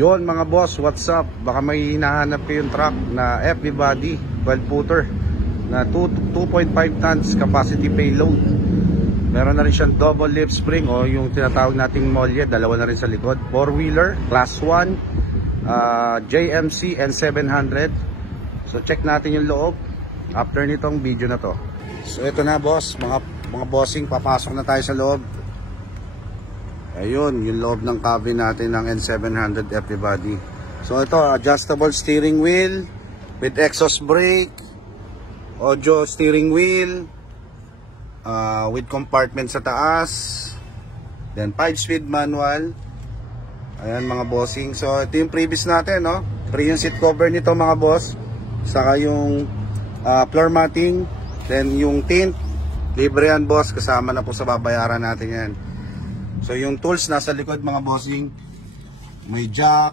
Yon mga boss, what's up? Baka may hinahanap kayong truck na FB body 12 footer na 2.5 tons capacity payload. Meron na rin siyang double lip spring o yung tinatawag nating molye, dalawa na rin sa likod. 4-wheeler, class 1, JMC N700. So check natin yung loob after nitong video na to. So ito na boss, mga bossing, papasok na tayo sa loob. Ayun, yung loob ng cabin natin ng N700 FB body. So ito, adjustable steering wheel with exhaust brake, audio steering wheel, with compartment sa taas, then 5-speed manual. Ayan mga bossing. So ito yung previous natin, no? Free yung seat cover nito mga boss, saka yung floor matting, then yung tint libre yan boss, kasama na po sa babayaran natin yan. So yung tools nasa likod mga bossing, may jack,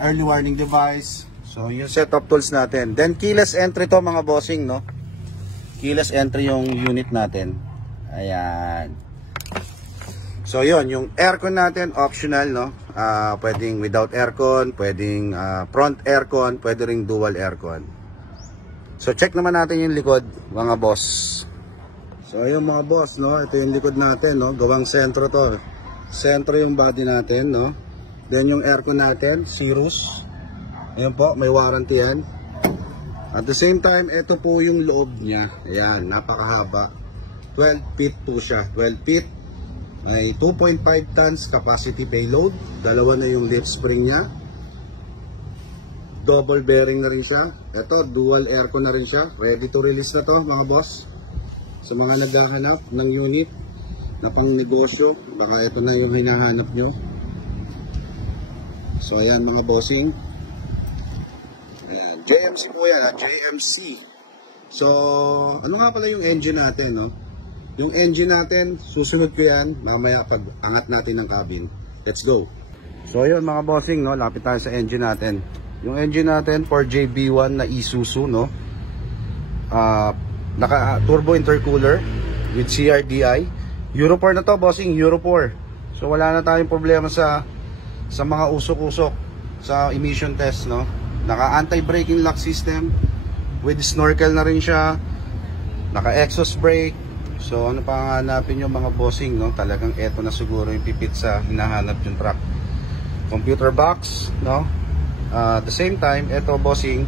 early warning device. So yung setup tools natin. Then keyless entry to mga bossing, no? Keyless entry yung unit natin. Ayan. So yun, yung aircon natin optional, no? Pwedeng without aircon, pwedeng front aircon, pwede ring dual aircon. So check naman natin yung likod mga boss. So ayun mga boss, no? Ito yung likod natin, no? Gawang sentro to. Sentro yung body natin, no? Then yung aircon natin, Cirrus. Ayun po, may warranty yan. At the same time, ito po yung loob niya. Ayan, napakahaba. 12 feet po siya. 12 feet. May 2.5 tons capacity payload. Dalawa na yung lift spring niya. Double bearing na rin siya. Ito, dual aircon na rin siya. Ready to release na to mga boss. Sa mga naghahanap ng unit na pang negosyo, baka ito na yung hinahanap nyo. So ayan mga bossing. Ayan, JMC po yan, JMC. So ano nga pala yung engine natin, no? Yung engine natin, susunod ko yan mamaya pag angat natin ng cabin. Let's go. So ayun mga bossing, no? Lapit tayo sa engine natin. Yung engine natin 4JB1 na Isuzu, no? Naka turbo intercooler with CRDI. Euro 4 na to bossing, Euro 4. So wala na tayong problema sa mga usok-usok sa emission test, no? Naka anti-braking lock system with snorkel na rin siya. Naka exhaust brake. So ano pa hanapin yung mga bossing, no? Talagang eto na siguro yung pipit sa hinahanap yung truck. Computer box, no? At the same time, eto bossing,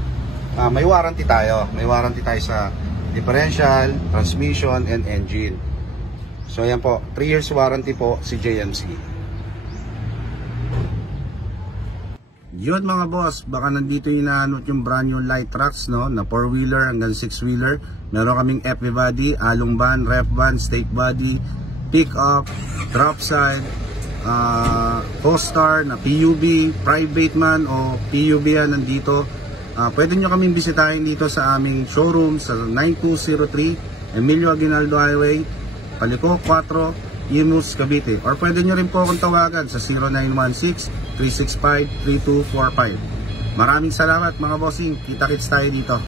may warranty tayo. May warranty tayo sa differential, transmission, and engine. So ayan po, 3 years warranty po si JMC. Yun mga boss, baka nandito hinahanap yung brand new light trucks, no? Na 4-wheeler hanggang 6-wheeler. Meron kaming FB body, along van, ref van, stake body, pick up, drop side, co-star na PUV, private man o PUV yan nandito. Pwede nyo kaming bisitahin dito sa aming showroom sa 9203 Emilio Aguinaldo Highway, Paliko 4, Imus, Cavite. Or pwede nyo rin po akong tawagan sa 0916-365-3245. Maraming salamat mga bossing, kita-kits tayo dito.